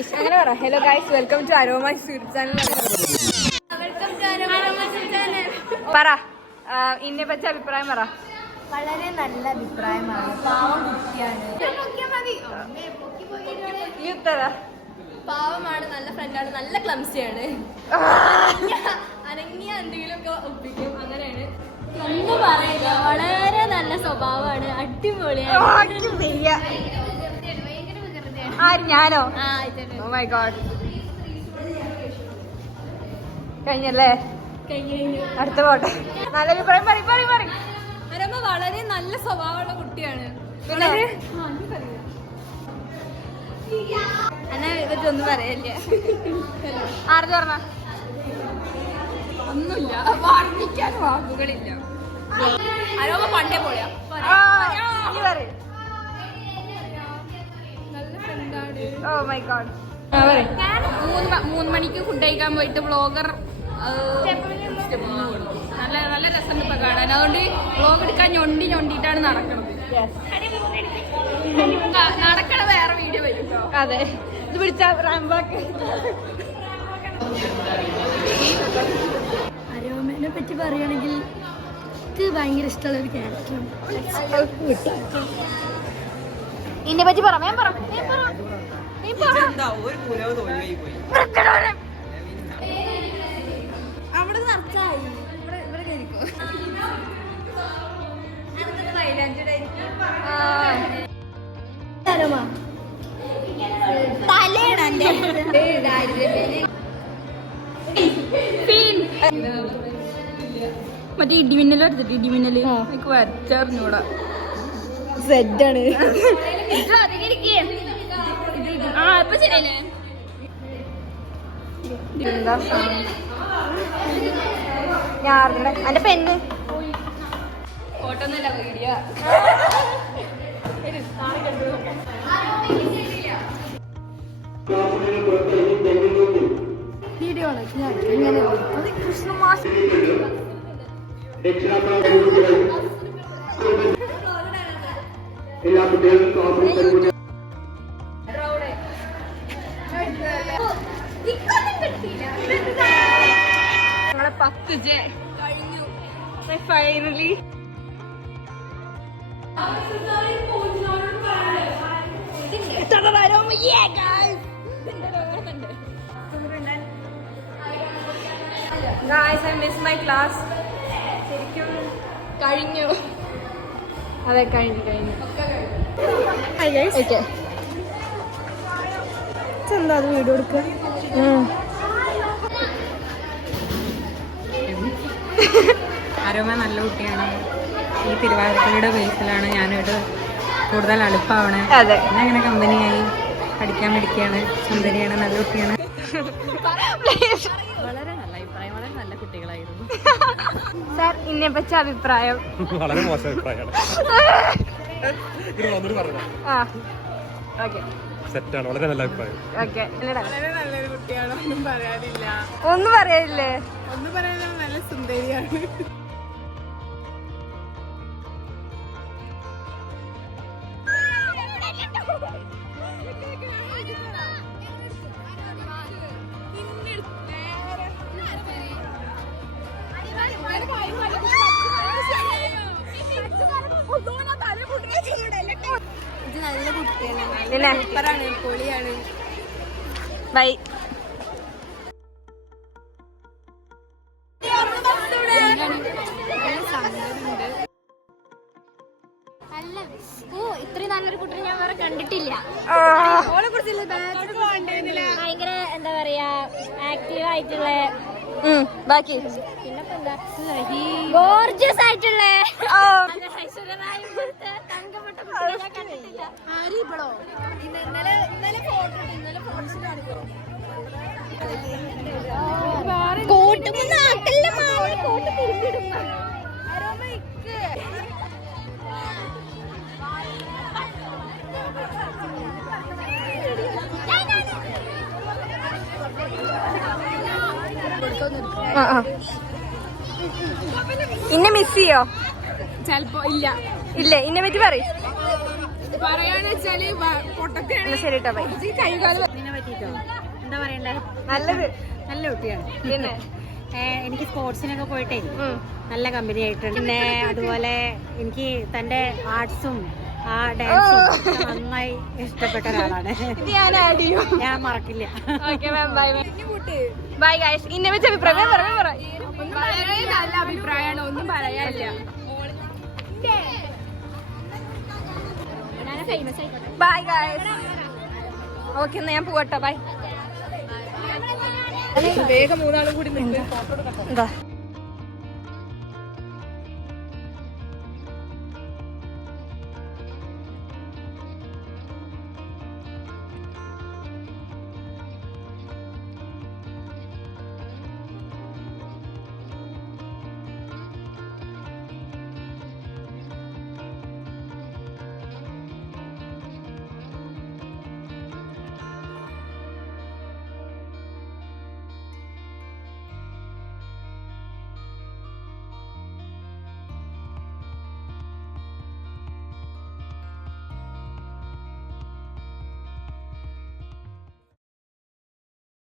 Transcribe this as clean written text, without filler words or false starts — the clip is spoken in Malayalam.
അങ്ങനെ പറ. Hello guys, welcome to Aroma YouTube channel. പറ, ഇന്നെ പറ്റി അഭിപ്രായം പറ. വളരെ നല്ല അഭിപ്രായമാണ്. പാവം കുട്ടിയാണ്. പാവമാണ്, നല്ല ഫ്രണ്ടാണ്, നല്ല ക്ലംസിയാണ്. അനങ്ങിയ എന്തെങ്കിലുമൊക്കെ ഒപ്പിക്കും, അങ്ങനെയാണ്. ഒന്നും പറയില്ല, വളരെ നല്ല സ്വഭാവമാണ്, അടിപൊളിയാണ്. ഞാനോ? Oh my god. കഴിഞ്ഞല്ലേ? അടുത്ത പോട്ടെ. നല്ല അഭിപ്രായം പറയും. അരമ്മ വളരെ നല്ല സ്വഭാവമുള്ള കുട്ടിയാണ്. എന്നാ ഇതൊന്നും പറയല്ല. ആർന്ന് പറഞ്ഞ ഒന്നുമില്ല, വർണ്ണിക്കാൻ വാക്കുകളില്ല. അരോമ പണ്ടേ പോലെയാ. നല്ല ഫ്രണ്ടാണ്. Oh my god. ഞാൻ 3 മണിക്ക് ഫുഡ് കഴിക്കാൻ പോയിട്ട് വ്ളോഗർ നല്ല നല്ല രസമുണ്ട് ഇപ്പൊ കാണാൻ. അതുകൊണ്ട് വ്ളോഗ് എടുക്കാൻ ഞൊണ്ടിട്ടാണ് നടക്കുന്നത്. നടക്കണ വേറെ വീഡിയോ വരും. അതെ, ഇത് പിടിച്ച റാംബാക്ക്. അരോമേനെ പറ്റി പറയുകയാണെങ്കിൽ എനിക്ക് ഭയങ്കര ഇഷ്ടമുള്ള ഒരു ക്യാരക്ടറാണ്. ഇന്നെ പറ്റി പറ. അവിടെ നിറച്ചായി ഇവിടെ കയറിക്കോ. തലയാണ് മറ്റേ ഇടിമിന്നൽ എടുത്തിട്ട് ഇടിമിന്നല് എനിക്ക് വരച്ചറിഞ്ഞൂടാ. സെറ്റാണ്. ഇപ്പൊ ശരിയല്ലേ? എന്റെ പെണ്ണ് ഫോട്ടോ ഒന്നുമില്ല, വീഡിയോ. വീഡിയോ ആണ് ഇങ്ങനെ കൃഷ്ണമാസ എല്ലാ കുട്ടികൾക്കും ഞങ്ങളെ 10J കഴിഞ്ഞു finally. Guys, I miss my class. ശരിക്കും കഴിഞ്ഞു. അതെ, കഴിഞ്ഞു. എന്താ അത് വീഡിയോ എടുക്കുക? അരോമ നല്ല കുട്ടിയാണ്. ഈ തിരുവാതിരപ്പള്ളിയുടെ ബേസിലാണ് ഞാനായിട്ട് കൂടുതൽ അടുപ്പാവണേ. അതെ, പിന്നെ അങ്ങനെ കമ്പനിയായി പഠിക്കാൻ പഠിക്കുകയാണ്. സുന്ദരിയാണ്, നല്ല കുട്ടിയാണ്. വളരെ നല്ല അഭിപ്രായം, വളരെ നല്ല കുട്ടികളായിരുന്നു. സാർ, ഇന്നെ പറ്റി അഭിപ്രായം? വളരെ മോശം അഭിപ്രായമാണ്. സെറ്റാണ്, വളരെ നല്ല അഭിപ്രായം. വളരെ നല്ലൊരു കുട്ടിയാണ്. ഒന്നും പറയാനില്ല. ഒന്നും പറയാനില്ലേ? ഒന്നും പറയാനില്ല, നല്ല സുന്ദരിയാണ്. ഇത് നല്ല കുട്ടിയാണ്, സൂപ്പറാണ്, പൊളിയാണ്. ബൈ. ഇത്രയും നല്ലൊരു കുട്ടിയെ ഞാൻ വേറെ കണ്ടിട്ടില്ല. ഭയങ്കര എന്താ പറയാ, ആക്റ്റീവ് ആയിട്ടുള്ള, ബാക്കി പിന്നെപ്പോ എന്താ ഗോർജിയസ് ആയിട്ടുള്ള ഇന്നെ മിസ് ചെയ്യോ? ചെലപ്പോ ഇല്ല. ഇല്ലേ, ഇന്നെ പറ്റി പറയും. പറയാന്ന് വെച്ചാല് ശരി കേട്ടോ. ബൈ. കൈകാലം കേട്ടോ. എന്താ പറയണ്ടേ, നല്ലത് നല്ല കുട്ടിയാണ്. പിന്നെ എനിക്ക് സ്പോർട്സിനൊക്കെ പോയിട്ടേ നല്ല കമ്പനി ആയിട്ടുണ്ട്. പിന്നെ അതുപോലെ എനിക്ക് തന്റെ ആർട്സും ആ ഡാൻസും നന്നായി ഇഷ്ടപ്പെട്ട ഒരാളാണ്. ഇത് ഞാൻ ആഡ് ചെയ്യും. ഞാൻ മറക്കില്ല. Okay ma'am, bye bye guys. ഇന്നെ വെച്ച അഭിപ്രായം പറ. നല്ല അഭിപ്രായമാണ്, ഒന്നും പറയാനില്ല. ഫേമസ് ആയിക്കോട്ടെ. Bye guys. ഓക്കെ, എന്നാ ഞാൻ പോകട്ടോ. ബൈ. വേഗം 3 ആളും കൂടി എന്താ